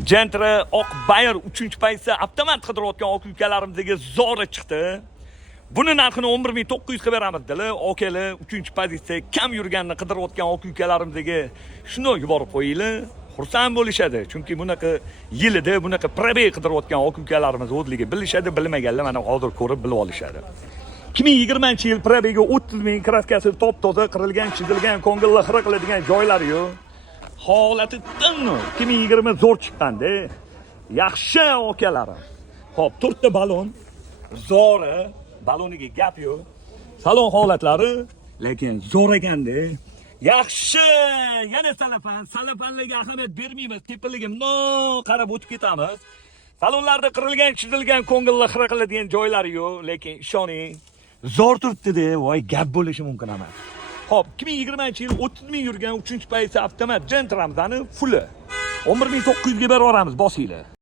Gentra oq Bayer 3-paysa avtomat qidirayotgan oq ukalarimizga zo'ra chiqdi. Buni narxini 11900 ga beramiz dedilar. Okalar 3-pozitsiya kam yurganini qidirayotgan oq ukalarimizga shuni yuborib qo'yinglar. Xursand bo'lishadi. Chunki bunaqa yilida bunaqa probey qidirayotgan oq ukalarimiz o'zligi bilishadi, bilmaganlar mana hozir ko'rib bilib olishadi. 2020-yil probeyga 30 ming kraskasi top-toza qirilgan, chizilgan, ko'ngilli xira qiladigan joylari yo'q. Holati tinni 2020 zo'r chiqqanda. Yaxshi okalarim. Xo'p, 4 ta balon, zo'ra, baloniga gap yo'q. Salon holatlari, lekin zo'r ekanda. Yaxshi, yana salafanlarga ahamiyat bermaymiz. Tepaliga qarab o'tib ketamiz. Salonlarda qirilgan, chizilgan, ko'ngilli xira qiladigan joylari yo'q, lekin ishoning, zo'r turibdi-da, voy gap bo'lishi mumkin emas. Xo'p, 2020-yil 30 ming yurgan 3-paysa avtomat Gentram'dan fulli 11900 ga beraveramiz, bosinglar.